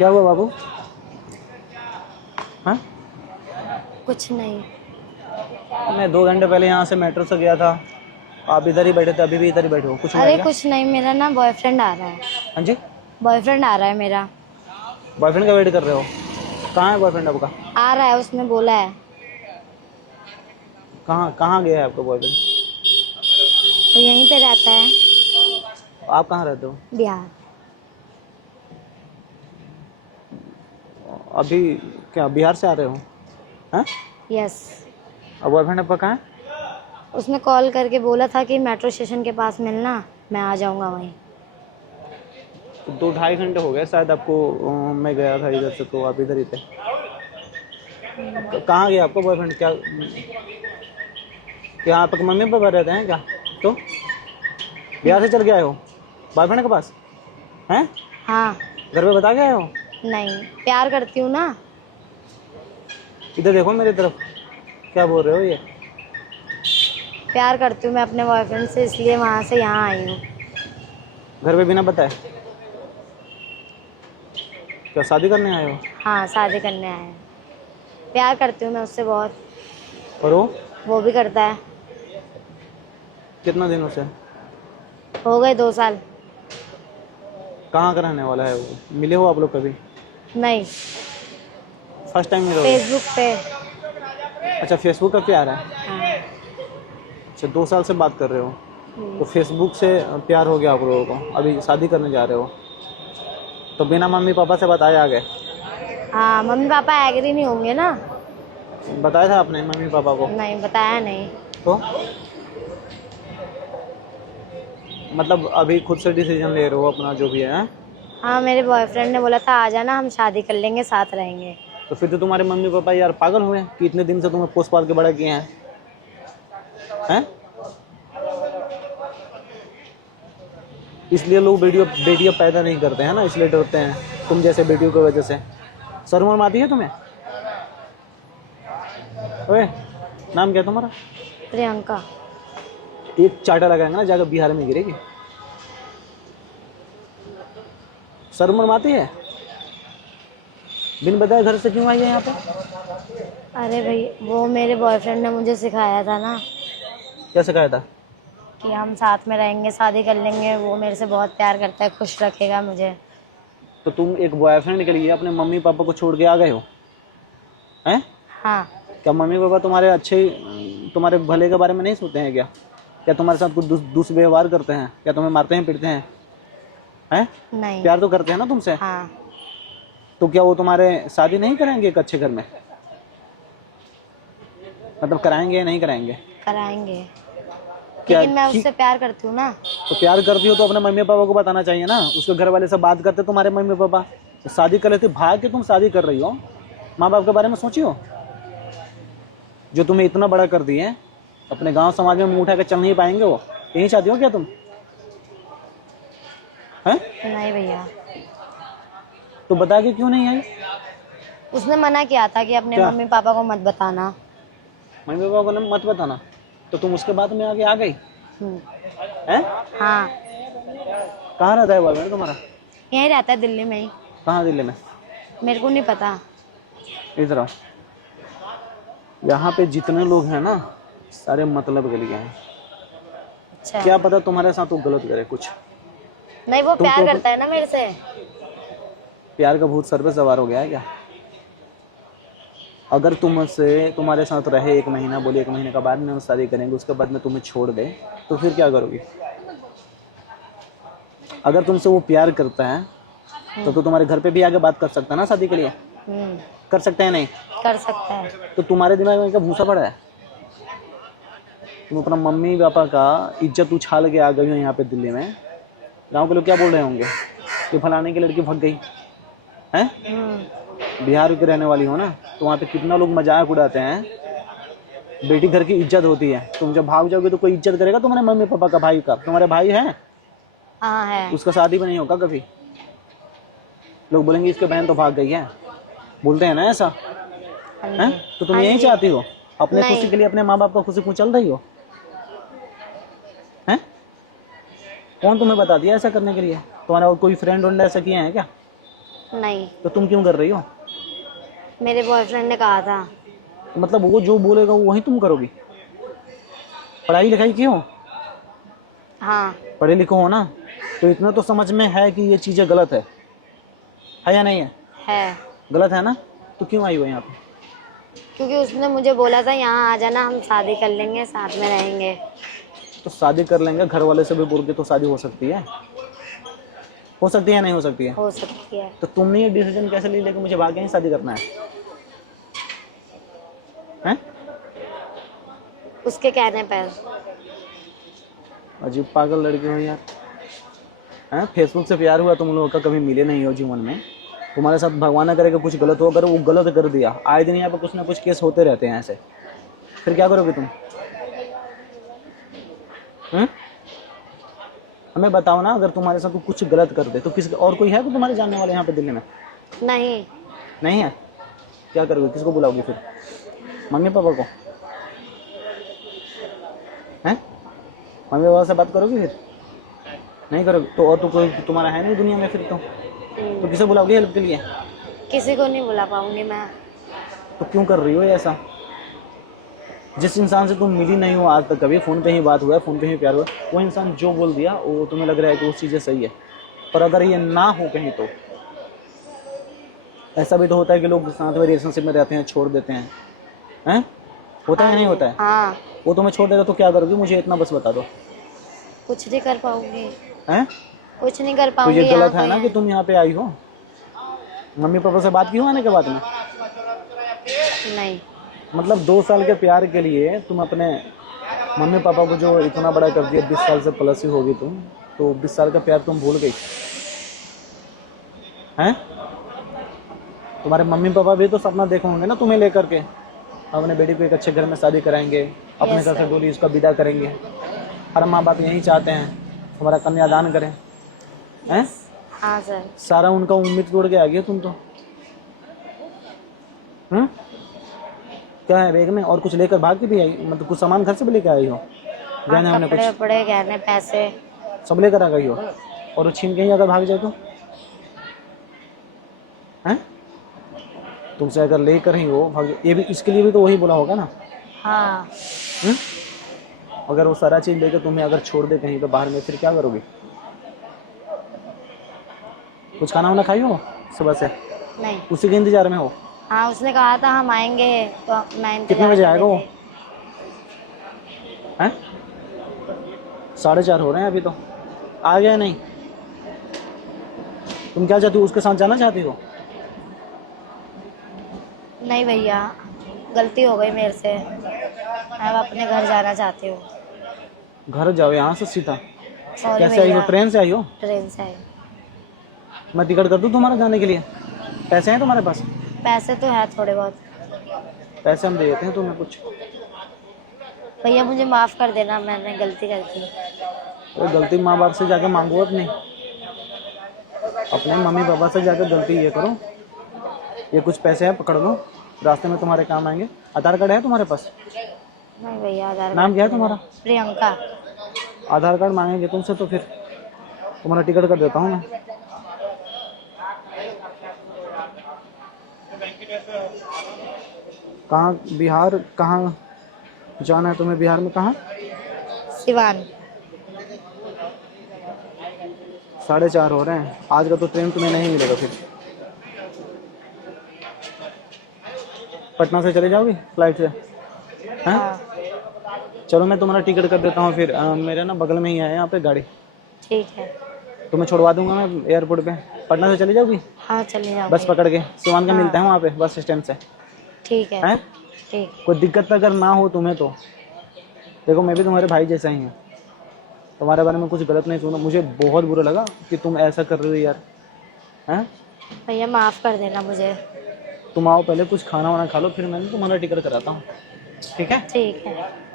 क्या हुआ बाबू? हाँ, कुछ नहीं। मैं 2 घंटे पहले यहाँ से मेट्रो से गया था। आप इधर ही बैठे थे, अभी भी इधर ही बैठे हो। कुछ हुआ है अरे क्या? कुछ नहीं, मेरा ना बॉयफ्रेंड आ रहा है। हाँ जी, बॉयफ्रेंड आ रहा है मेरा। बॉयफ्रेंड का वेट कर रहे हो? कहाँ है बॉयफ्रेंड आपका? आ रहा है, उसने बोला है। कहाँ कहाँ गया है आपका बॉयफ्रेंड? वो यहीं पे रहता है। आप कहाँ रहते हो? बिहार। अभी क्या बिहार से आ रहे हो? हैं? यस। और बॉयफ्रेंड आपका कहाँ है? उसने कॉल करके बोला था कि मेट्रो स्टेशन के पास मिलना, मैं आ जाऊंगा वहीं। तो 2-2.5 घंटे हो गए शायद आपको। मैं गया था इधर से, तो आप इधर ही थे। कहाँ गया आपका बॉयफ्रेंड? क्या क्या आपके मम्मी पापा रहते हैं क्या? तो बिहार से चल के आए हो बॉयफ्रेंड के पास? हैं? हाँ। घर पे बता के आए हो? नहीं, प्यार करती हूँ ना। इधर देखो मेरी तरफ, क्या बोल रहे हो ये? प्यार करती हूँ मैं अपने बॉयफ्रेंड से, इसलिए वहाँ से यहाँ आई हूँ। घर पे बिना बताए? क्या शादी करने आए हो? हाँ, शादी करने आए हैं। प्यार करती हूँ मैं उससे बहुत। और वो भी करता है। कितना दिनों से? हो गए 2 साल। कहाँ का रहने वाला है वो? मिले हो आप लोग कभी? नहीं। फर्स्ट टाइम मिले हो? फेसबुक पे। अच्छा, फेसबुक का प्यार है। हाँ। अच्छा, 2 साल से बात कर रहे हो? हम्म। तो फेसबुक से प्यार हो गया आप लोगों को, अभी शादी करने जा रहे हो? तो बिना मम्मी पापा से बताए आ गए? हाँ, मम्मी पापा एग्री नहीं होंगे ना। बताया था आपने मम्मी पापा को? नहीं, बताया नहीं। तो मतलब अभी खुद से डिसीजन ले रहे हो अपना जो भी है, हैं? हाँ, मेरे बॉयफ्रेंड ने बोला था आ जाना, हम शादी कर लेंगे, साथ रहेंगे। तो फिर तो तुम्हारे मम्मी पापा यार पागल हुए कि इतने दिन से तुम्हें पोस पाल के बड़ा किए हैं? हैं? इसलिए लोग बेटियां पैदा नहीं करते हैं ना, इसलिए डरते हैं तुम जैसे बेटियों की वजह से। शर्म वर्म आती है तुम्हें? ओए, नाम क्या है तुम्हारा? प्रियंका। एक चाटा लगाएंगे ना, जाकर बिहार में गिरेगी। शर्म वर्म आती है? बिन बताए घर से क्यों आई है यहाँ पे? अरे भाई, वो मेरे बॉयफ्रेंड ने मुझे सिखाया था ना क्या सिखाया था? कि हम साथ में रहेंगे, शादी कर लेंगे। वो मेरे से बहुत प्यार करता है, खुश रखेगा मुझे। तो तुम एक बॉयफ्रेंड के लिए अपने मम्मी पापा को छोड़ के आ गए हो? हैं? हाँ। क्या मम्मी पापा तुम्हारे अच्छे, तुम्हारे भले के बारे में नहीं सोचते हैं क्या? क्या तुम्हारे साथ कुछ दुष्व्यवहार करते हैं? क्या तुम्हें मारते हैं पीटते हैं? हैं? नहीं। प्यार तो करते हैं ना तुमसे? हाँ। तो क्या वो तुम्हारे शादी नहीं कराएंगे एक अच्छे घर में? मतलब कराएंगे या नहीं कराएंगे? कराएंगे। क्या लेकिन मैं ठीक? उससे प्यार करती हूँ ना। तो प्यार करती हो तो अपने मम्मी पापा को बताना चाहिए ना। उसके घर वाले सब बात करते तुम्हारे मम्मी पापा, तो शादी कर लेते। भाग के तुम शादी कर रही हो, माँ बाप के बारे में सोची हो? जो तुम्हें इतना बड़ा कर दिए, अपने गांव समाज में मुंह उठा के चल नहीं पाएंगे वो? यही चाहती हो क्या तुम? हैं? नहीं भैया। तो बता के क्यों नहीं आई? उसने मना किया था कि अपने क्या? मम्मी पापा को मत बताना। मम्मी पापा को मत बताना? तो तुम उसके बाद में आगे आ गई? हम्म। हैं? हाँ। कहाँ रहता है बॉयफ्रेंड तुम्हारा? यहीं रहता है, दिल्ली में ही। कहाँ दिल्ली में? मेरे को नहीं पता। इधर आओ। यहाँ पे जितने लोग हैं ना, सारे मतलब के लिए हैं। अच्छा। क्या पता तुम्हारे साथ वो गलत करे कुछ। नहीं, वो तुम प्यार तो करता है ना मेरे से। प्यार का भूत सर पे सवार हो गया है क्या? अगर तुमसे तुम्हारे साथ रहे 1 महीना, बोले 1 महीने का बाद में हम शादी करेंगे, उसके बाद में तुम्हें छोड़ दे, तो फिर क्या करोगी? अगर तुमसे वो प्यार करता है तो तुम्हारे घर पे भी आके बात कर सकता है ना शादी के लिए? हम्म। कर सकते हैं नहीं? कर सकता है। तो तुम्हारे दिमाग में क्या भूसा पड़ा है? तुम अपना मम्मी पापा का इज्जत उछाल के आ गई हो यहाँ पे दिल्ली में। गांव के लोग क्या बोल रहे होंगे कि फलाने की लड़की भग गई है। बिहार की रहने वाली हो ना, तो वहाँ पे कितना लोग मजाक उड़ाते हैं। बेटी घर की इज्जत होती है। तुम जब भाग जाओगे तो कोई इज्जत करेगा तुम्हारे मम्मी पापा का? भाई का, तुम्हारे भाई है, हाँ है। उसका शादी भी नहीं होगा कभी। लोग बोलेंगे इसकी बहन तो भाग गई है, बोलते हैं ना ऐसा। हाँ हैं? जी। तो तुम हाँ यही जी। चाहती हो अपने खुशी नहीं। के लिए अपने माँ बाप का खुशी कुचल रही हो? हैं? कौन तुम्हें बता दिया ऐसा करने के लिए? तुम्हारा और कोई फ्रेंड व्रेंड ऐसा किया है क्या? नहीं, तो तुम क्यों कर रही हो? मेरे बॉयफ्रेंड ने कहा था। तो मतलब वो जो बोलेगा वो वही तुम करोगी? पढ़ाई लिखाई की हो? हाँ। पढ़े लिखे हो ना? तो इतना तो समझ में है कि ये चीज़ें गलत है या नहीं है? है। गलत है ना? तो क्यों आई हो यहाँ पे? क्योंकि उसने मुझे बोला था यहाँ आ जाना, हम शादी कर लेंगे, साथ में रहेंगे। तो शादी कर लेंगे, घर वाले से भी बोल के तो शादी हो सकती है? हो सकती है नहीं हो सकती है? हो सकती है। तो तुमने ये डिसीजन कैसे ले लिया कि मुझे भाग के ही शादी करना है? हैं? उसके कहने पर। अजीब पागल लड़के हो यार। हैं? फेसबुक से प्यार हुआ तुम लोगों का, कभी मिले नहीं हो जीवन में। तुम्हारे साथ भगवान ना करे कि कुछ गलत हो, अगर वो गलत कर दिया, आए दिन यहाँ पे कुछ ना कुछ केस होते रहते हैं ऐसे, फिर क्या करोगे तुम? हैं? हमें बताओ ना, अगर तुम्हारे साथ कुछ गलत कर दे तो किस और कोई है तो तुम्हारे जानने वाले यहाँ पे दिल्ली में? नहीं। नहीं है? क्या करोगे? किसको बुलाओगे फिर? मम्मी पापा को? हैं? मम्मी पापा से बात करोगे फिर? नहीं करोगे तो और तो कोई तुम्हारा है नहीं दुनिया में फिर तो किसे बुलाओगे हेल्प के लिए? किसी को नहीं बुला पाऊंगी मैं। तो क्यों कर रही हो ऐसा? जिस इंसान से तुम मिली नहीं हो आज तक कभी, फ़ोन पे ही बात हुआ है, फ़ोन पे ही प्यार हुआ, वो इंसान जो बोल दिया वो तुम्हें लग रहा है कि वो चीज़ें सही है। पर अगर ये ना हो कहीं तो ऐसा भी तो होता है कि लोग साथ में रिलेशनशिप में रहते हैं, छोड़ देते हैं। हैं? होता है या नहीं होता है? हाँ। वो तुम्हें छोड़ देगा तो क्या करोगी? मुझे इतना बस बता दो। कुछ नहीं कर पाऊंगी। हैं? कुछ नहीं कर तो पाऊंगी। ये गलत यहाँ है ना कोई कि तुम यहाँ पे आई हो? मम्मी पापा से बात की हो आने के बाद में? नहीं। मतलब 2 साल के प्यार के लिए तुम अपने मम्मी पापा को जो इतना बड़ा कर दिया, 20 साल से प्लस ही होगी तुम, तो 20 साल का प्यार तुम भूल गई हैं? तुम्हारे मम्मी पापा भी तो सपना देखे होंगे ना तुम्हें लेकर के, अपने बेटी को एक अच्छे घर में शादी कराएंगे, अपने Yes, घर से sir. डोली उसका विदा करेंगे। हर माँ बाप यही चाहते हैं तुम्हारा कन्यादान करें। हैं? हाँ सर। सारा उनका उम्मीद तोड़ के आ गया तुम तो। हम्म? क्या है बैग में? और कुछ लेकर भाग के भी आई? मतलब कुछ सामान घर से भी लेके आई हो? गहने हाँ, वहने कपड़े कुछ वपड़े, गहने, पैसे। सब लेकर आ गई हो? और वो छीन के ही अगर भाग जाए तो? हैं? तुमसे अगर लेकर ही हो भाग, ये भी इसके लिए भी तो वही बोला होगा ना? हाँ। हम्म? अगर वो सारा चीज लेकर तुम्हें अगर छोड़ दे कहीं पे बाहर में, फिर क्या करोगे? कुछ खाना वाना खाई हो सुबह से? नहीं। उसी के इंतजार में हो? हाँ, उसने कहा था हम आएंगे, तो मैं कितने इंतजार बजे कर आएगा रही वो? थी। हैं? 4:30 हो रहे हैं अभी तो। आ गया नहीं? तुम क्या चाहती हो? उसके साथ जाना चाहती हो? नहीं भैया, गलती हो गई मेरे से, मैं अब अपने घर जाना चाहती हूँ। घर जाओ यहाँ से सीधा। सॉरी कैसे आई हो? भैया। ट्रेन से आई हो? ट्रेन से आई। मैं टिकट कर दूँ तुम्हारा जाने के लिए? पैसे हैं तुम्हारे पास? पैसे तो है थोड़े बहुत। पैसे हम दे देते हैं तुम्हें कुछ। भैया मुझे माफ़ कर देना, मैंने गलती कर दी। तो गलती माँ बाप से जाकर मांगो अपने मम्मी पापा से जाकर गलती ये करो। ये कुछ पैसे हैं, पकड़ लो, रास्ते में तुम्हारे काम आएंगे। आधार कार्ड है तुम्हारे पास? नहीं भैया, आधार नाम कार्ड क्या है नहीं तुम्हारा? प्रियंका। आधार कार्ड मांगेंगे तुमसे तो फिर तुम्हारा टिकट कर देता हूँ मैं। कहाँ बिहार? कहाँ जाना है तुम्हें बिहार में? कहाँ? सिवान। 4:30 हो रहे हैं। आज का तो ट्रेन तुम्हें नहीं मिलेगा फिर। पटना से चले जाओगी फ्लाइट से? हैं? हाँ चलो मैं तुम्हारा टिकट कर देता हूँ फिर। मेरे ना बगल में ही है यहाँ पे गाड़ी, ठीक है। तुम्हें छोड़वा दूंगा मैं एयरपोर्ट पे। पटना से चली जाओगी? हाँ चले जाओ। बस पकड़ के सिवान का हाँ। मिलता है वहाँ पे बस स्टैंड से। ठीक है। हैं? ठीक। कोई दिक्कत अगर ना हो तुम्हें तो देखो, मैं भी तुम्हारे भाई जैसा ही हूँ। तुम्हारे बारे में कुछ गलत नहीं सुना, मुझे बहुत बुरा लगा कि तुम ऐसा कर रही हो यार। हैं? भैया माफ़ कर देना मुझे। तुम आओ पहले कुछ खाना वाना खा लो, फिर मैं तुम्हारा टिकट कराता हूँ। ठीक है? ठीक है।